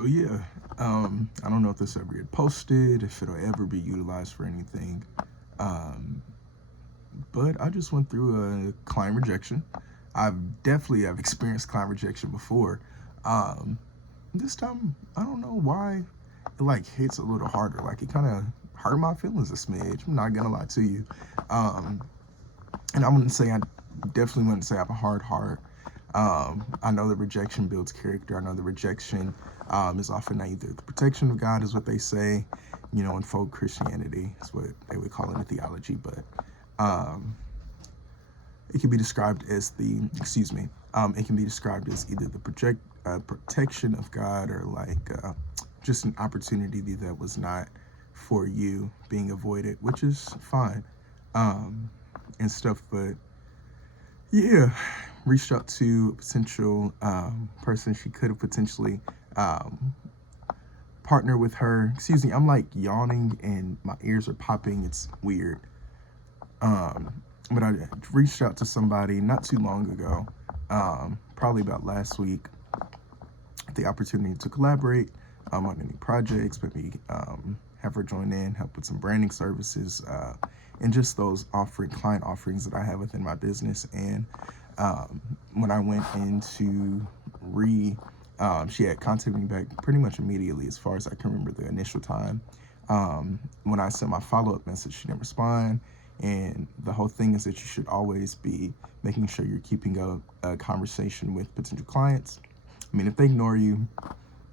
So yeah, I don't know if this ever get posted, if it'll ever be utilized for anything, um, but I just went through a client rejection. I've definitely have experienced client rejection before. Um, this time, I don't know why it like hits a little harder. Like it kind of hurt my feelings a smidge. I'm not gonna lie to you. Um, and I wouldn't say I definitely wouldn't say I have a hard heart. I know that rejection builds character. I know that rejection is often either the protection of God, is what they say, in folk Christianity, is what they would call it in theology. But um, it can be described as it can be described as either the protection of God or like just an opportunity that was not for you being avoided, which is fine um, and stuff. But yeah, reached out to a potential person she could have potentially um, partner with her. Excuse me, I'm like yawning and my ears are popping. It's weird. But I reached out to somebody not too long ago, probably about last week, the opportunity to collaborate on any projects, maybe have her join in, help with some branding services, and just those client offerings that I have within my business. And when I went into she had contacted me back pretty much immediately, as far as I can remember the initial time. When I sent my follow up message, she didn't respond. And the whole thing is that you should always be making sure you're keeping a conversation with potential clients. I mean, if they ignore you,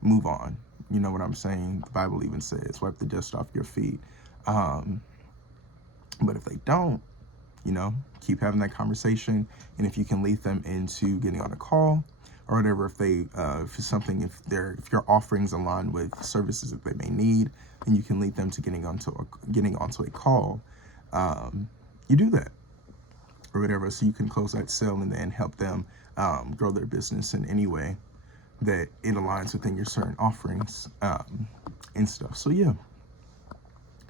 move on. You know what I'm saying? The Bible even says, wipe the dust off your feet. Um, but if they don't, keep having that conversation. And if you can lead them into getting on a call or whatever, if it's something, if your offerings align with services that they may need, and you can lead them to getting onto a call, you do that or whatever, so you can close that sale and then help them grow their business in any way that it aligns within your certain offerings and stuff. So yeah,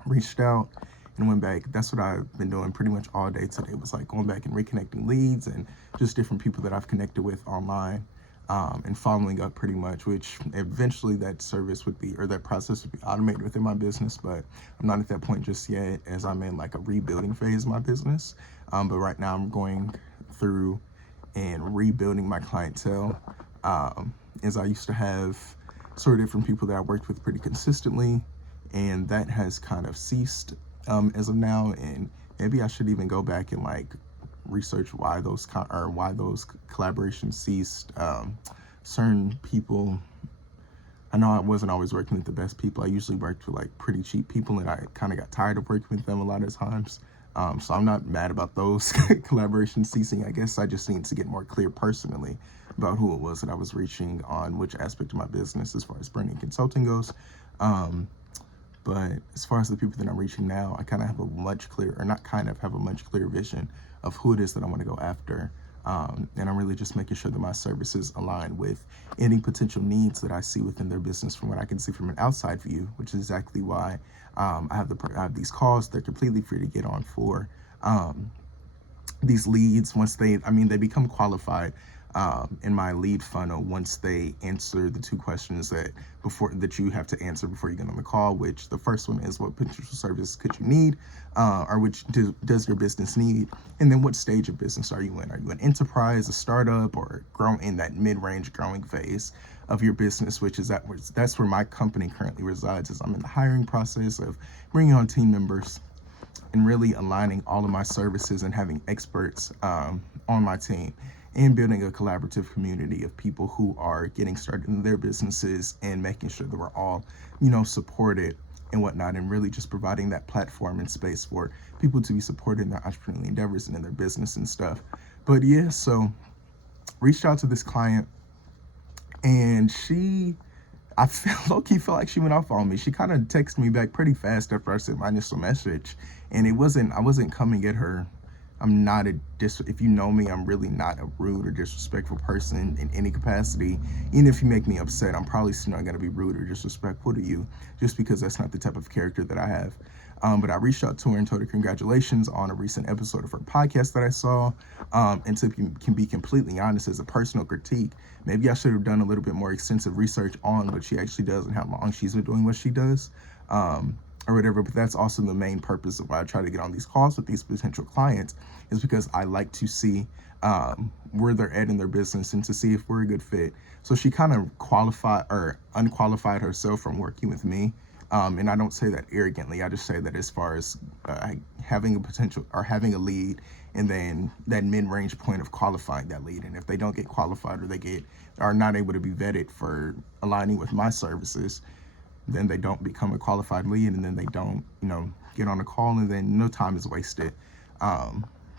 reached out and went back. That's what I've been doing pretty much all day today, was like going back and reconnecting leads and just different people that I've connected with online, and following up pretty much, which eventually that service would be, or that process would be automated within my business. But I'm not at that point just yet, as I'm in like a rebuilding phase of my business. But right now I'm going through and rebuilding my clientele, as I used to have sort of different people that I worked with pretty consistently, and that has kind of ceased as of now. And maybe I should even go back and like research why those collaborations ceased. Certain people, I know I wasn't always working with the best people. I usually worked with like pretty cheap people, and I kind of got tired of working with them a lot of times. So I'm not mad about those collaborations ceasing. I guess I just need to get more clear personally about who it was that I was reaching on which aspect of my business as far as branding consulting goes. Um, but as far as the people that I'm reaching now, I kind of have a much clearer, or not kind of have a much clearer vision of who it is that I want to go after. And I'm really just making sure that my services align with any potential needs that I see within their business from what I can see from an outside view, which is exactly why I have these calls. They're completely free to get on for. These leads, once they become qualified in my lead funnel once they answer the two questions that you have to answer before you get on the call. Which the first one is, what potential service could you need, or which does your business need, and then what stage of business are you in? Are you an enterprise, a startup, or growing in that mid-range growing phase of your business, which is that's where my company currently resides. Is I'm in the hiring process of bringing on team members and really aligning all of my services and having experts on my team, and building a collaborative community of people who are getting started in their businesses, and making sure that we're all, supported and whatnot, and really just providing that platform and space for people to be supported in their entrepreneurial endeavors and in their business and stuff. But yeah, so reached out to this client, and I feel low key felt like she went off on me. She kind of texted me back pretty fast after I sent my initial message, and I wasn't coming at her. I'm not if you know me, I'm really not a rude or disrespectful person in any capacity. Even if you make me upset, I'm probably still not gonna be rude or disrespectful to you, just because that's not the type of character that I have. But I reached out to her and told her congratulations on a recent episode of her podcast that I saw. And to can be completely honest, as a personal critique, maybe I should have done a little bit more extensive research on what she actually does and how long she's been doing what she does. Or whatever, but that's also the main purpose of why I try to get on these calls with these potential clients, is because I like to see where they're at in their business and to see if we're a good fit. So she kind of qualified or unqualified herself from working with me. And I don't say that arrogantly. I just say that as far as having a potential or having a lead, and then that mid-range point of qualifying that lead. And if they don't get qualified or they are not able to be vetted for aligning with my services, then they don't become a qualified lead, and then they don't, get on a call, and then no time is wasted,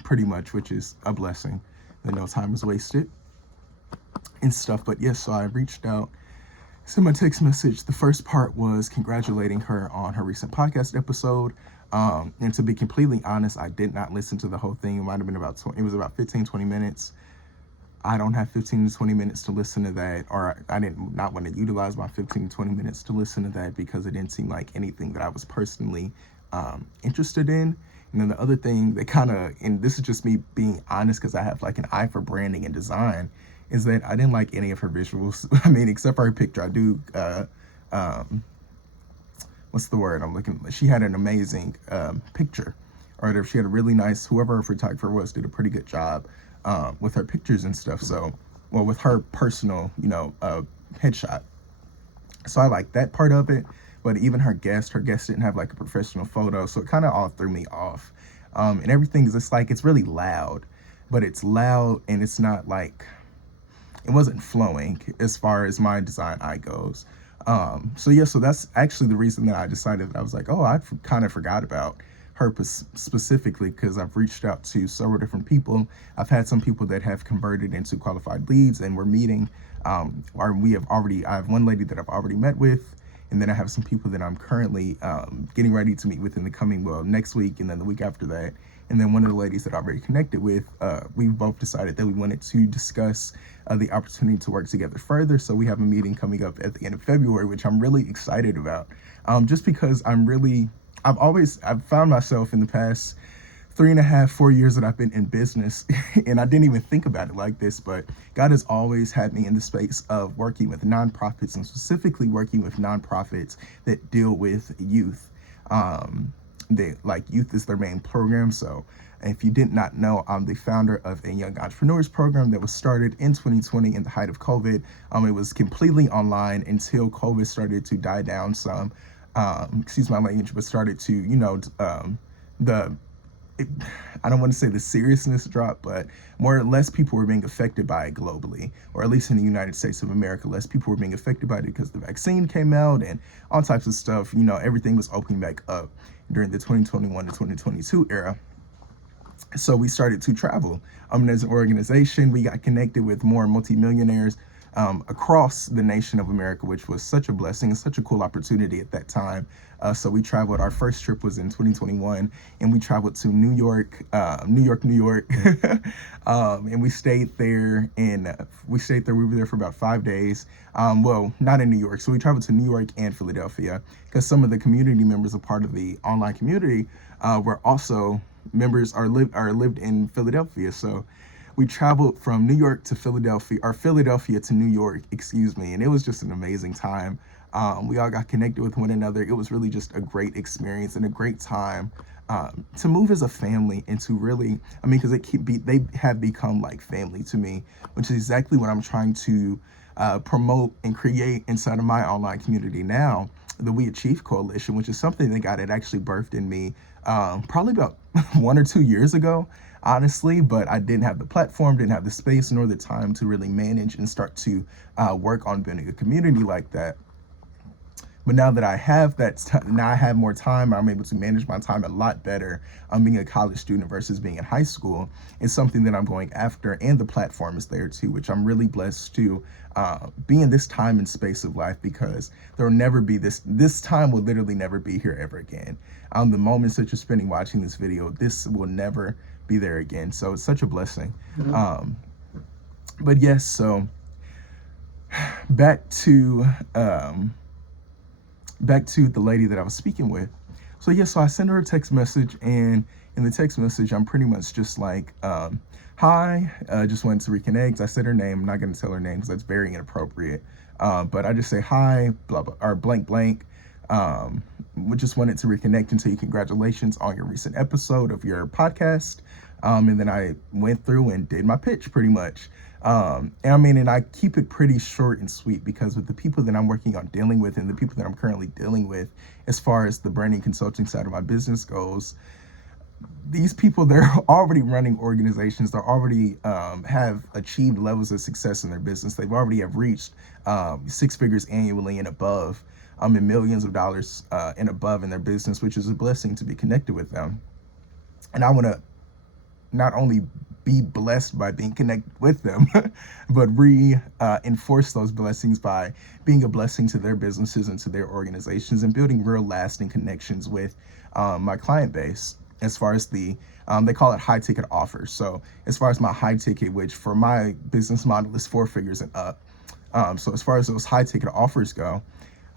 pretty much, which is a blessing. Then no time is wasted and stuff. But yes, so I reached out, sent my text message. The first part was congratulating her on her recent podcast episode. And to be completely honest, I did not listen to the whole thing. It might have been about 15, 20 minutes. I don't have 15 to 20 minutes to listen to that, or I did not want to utilize my 15 to 20 minutes to listen to that because it didn't seem like anything that I was personally interested in. And then the other thing that kind of, and this is just me being honest because I have like an eye for branding and design, is that I didn't like any of her visuals. I mean, except for her picture. I do, what's the word I'm looking, she had an amazing picture, or she had a really nice, whoever her photographer was did a pretty good job with her pictures and stuff. So, well, with her personal, headshot. So I like that part of it. But even her guest didn't have like a professional photo. So it kind of all threw me off. And everything is just like, it's really loud, but it's loud and it's not like, it wasn't flowing as far as my design eye goes. So that's actually the reason that I decided that I was like, oh, I kind of forgot about her specifically, because I've reached out to several different people. I've had some people that have converted into qualified leads, and we're meeting. I have one lady that I've already met with, and then I have some people that I'm currently getting ready to meet with in the coming, next week, and then the week after that. And then one of the ladies that I've already connected with, we've both decided that we wanted to discuss the opportunity to work together further. So we have a meeting coming up at the end of February, which I'm really excited about, just because I've found myself in the past 3.5, 4 years that I've been in business, and I didn't even think about it like this, but God has always had me in the space of working with nonprofits, and specifically working with nonprofits that deal with youth. Youth is their main program. So if you did not know, I'm the founder of a Young Entrepreneurs program that was started in 2020 in the height of COVID. It was completely online until COVID started to die down some. Excuse my language, but started to, I don't want to say the seriousness drop, but more or less people were being affected by it globally, or at least in the United States of America, less people were being affected by it because the vaccine came out and all types of stuff. Everything was opening back up during the 2021 to 2022 era. So we started to travel. As an organization, we got connected with more multimillionaires across the nation of America, which was such a blessing and such a cool opportunity at that time. So we traveled. Our first trip was in 2021, and we traveled to New York, New York. And we stayed there. We were there for about 5 days. Not in New York. So we traveled to New York and Philadelphia, because some of the community members, a part of the online community, were also members lived in Philadelphia. So we traveled from New York to Philadelphia, or Philadelphia to New York, and it was just an amazing time. We all got connected with one another. It was really just a great experience and a great time to move as a family, and to really, because they have become like family to me, which is exactly what I'm trying to promote and create inside of my online community now, the We Achieve Coalition, which is something that God had actually birthed in me probably about 1 or 2 years ago, honestly, but I didn't have the platform, didn't have the space, nor the time to really manage and start to work on building a community like that. But now that I have now I have more time, I'm able to manage my time a lot better. Being a college student versus being in high school is something that I'm going after, and the platform is there too, which I'm really blessed to be in this time and space of life, because there will never be this time will literally never be here ever again. The moments that you're spending watching this video, this will never be there again. So it's such a blessing. Mm-hmm. But yes, so back to the lady that I was speaking with. So yeah, so I send her a text message, and in the text message, I'm pretty much just like, hi, just wanted to reconnect. I said her name. I'm not going to tell her name because that's very inappropriate. But I just say hi, blah, blah, or blank, blank. We just wanted to reconnect and tell you congratulations on your recent episode of your podcast. And then I went through and did my pitch pretty much. And I mean, and I keep it pretty short and sweet because with the people that I'm working on dealing with and the people that I'm currently dealing with, as far as the branding consulting side of my business goes, these people, they're already running organizations. They're already have achieved levels of success in their business. They've already have reached 6 figures annually and above, and millions of dollars and above in their business, which is a blessing to be connected with them. And I want to not only be blessed by being connected with them, but reinforce those blessings by being a blessing to their businesses and to their organizations and building real lasting connections with my client base. As far as they call it high ticket offers. So as far as my high ticket, which for my business model is 4 figures and up. So as far as those high ticket offers go,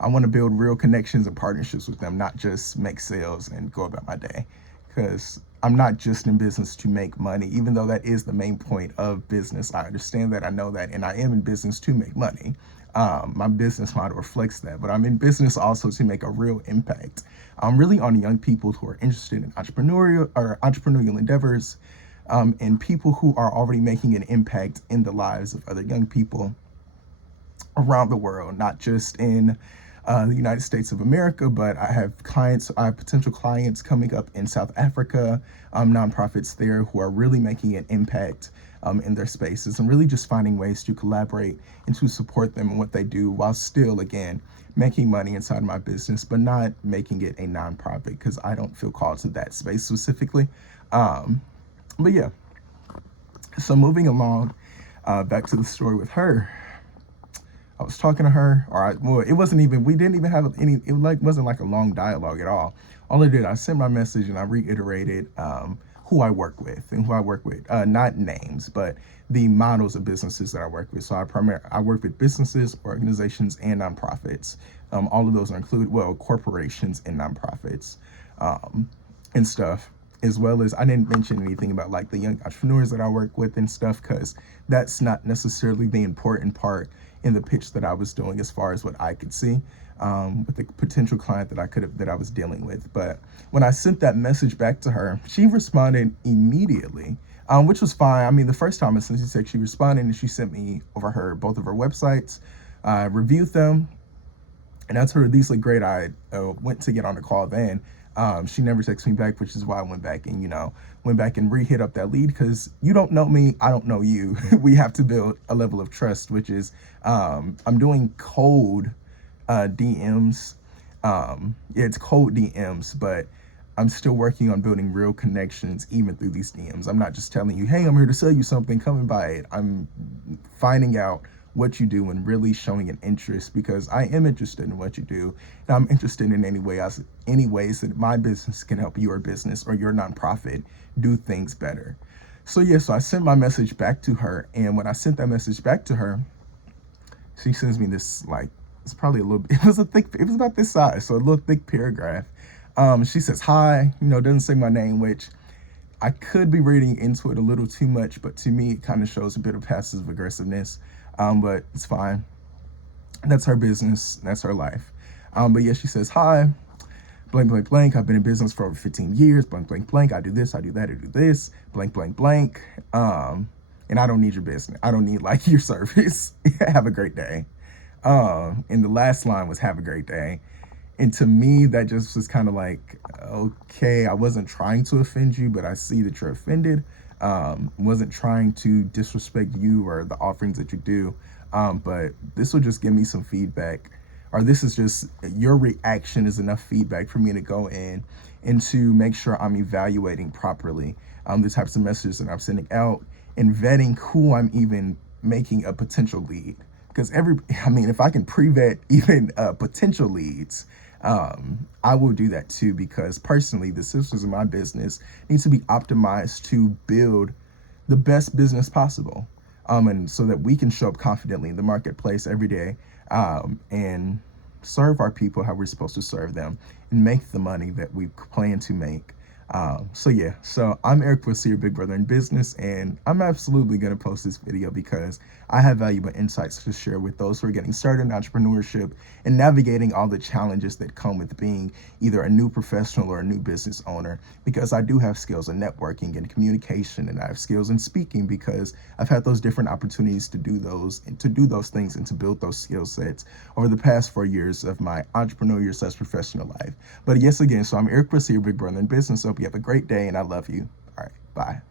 I want to build real connections and partnerships with them, not just make sales and go about my day. Because I'm not just in business to make money, even though that is the main point of business. I understand that, I know that, and I am in business to make money. My business model reflects that, but I'm in business also to make a real impact. I'm really on young people who are interested in entrepreneurial endeavors, and people who are already making an impact in the lives of other young people around the world, not just in the United States of America, but I have potential clients coming up in South Africa, nonprofits there who are really making an impact in their spaces and really just finding ways to collaborate and to support them in what they do while still, again, making money inside my business, but not making it a nonprofit because I don't feel called to that space specifically. But yeah, so moving along, back to the story with her. I was talking to her, it wasn't even, we didn't even have any, it wasn't like a long dialogue at all. All I did, I sent my message and I reiterated who I work with and who I work with, not names, but the models of businesses that I work with. So I work with businesses, organizations, and nonprofits. All of those are included, corporations and nonprofits and stuff. As well as I didn't mention anything about like the young entrepreneurs that I work with and stuff, because that's not necessarily the important part in the pitch that I was doing as far as what I could see with the potential client that I was dealing with. But when I sent that message back to her, she responded immediately, which was fine. I mean, the first time I sent it, she responded and she sent me over both of her websites. I reviewed them, and I told her these look great. I went to get on the call then. She never texted me back, which is why I went back and re-hit up that lead, because you don't know me, I don't know you. We have to build a level of trust, which is I'm doing cold DMs. It's cold DMs, but I'm still working on building real connections even through these DMs. I'm not just telling you, hey, I'm here to sell you something, come and buy it. I'm finding out what you do and really showing an interest, because I am interested in what you do, and I'm interested in any ways that my business can help your business or your nonprofit do things better. So I sent my message back to her, and when I sent that message back to her, she sends me this, like, it's probably it was about this size, so a little thick paragraph. She says hi, doesn't say my name, which I could be reading into it a little too much, but to me it kind of shows a bit of passive aggressiveness. But it's fine. That's her business. That's her life. But yeah, she says, hi, blank, blank, blank. I've been in business for over 15 years, blank, blank, blank. I do this, I do that, I do this, blank, blank, blank. And I don't need your business. I don't need like your service. Have a great day. And the last line was have a great day. And to me, that just was kind of like, okay, I wasn't trying to offend you, but I see that you're offended. Wasn't trying to disrespect you or the offerings that you do. But this will just give me some feedback, or this is just, your reaction is enough feedback for me to go in and to make sure I'm evaluating properly the types of messages that I'm sending out and vetting who I'm even making a potential lead. Because if I can pre-vet even potential leads, I will do that too, because personally, the systems in my business needs to be optimized to build the best business possible. And so that we can show up confidently in the marketplace every day. And serve our people how we're supposed to serve them and make the money that we plan to make. So I'm Eric Pussy, your big brother in business, and I'm absolutely going to post this video because I have valuable insights to share with those who are getting started in entrepreneurship and navigating all the challenges that come with being either a new professional or a new business owner, because I do have skills in networking and communication, and I have skills in speaking because I've had those different opportunities to do those things and to build those skill sets over the past 4 years of my entrepreneurial / professional life. But yes, again, so I'm Eric Pussy, your big brother in business. Hope you have a great day, and I love you. All right, bye.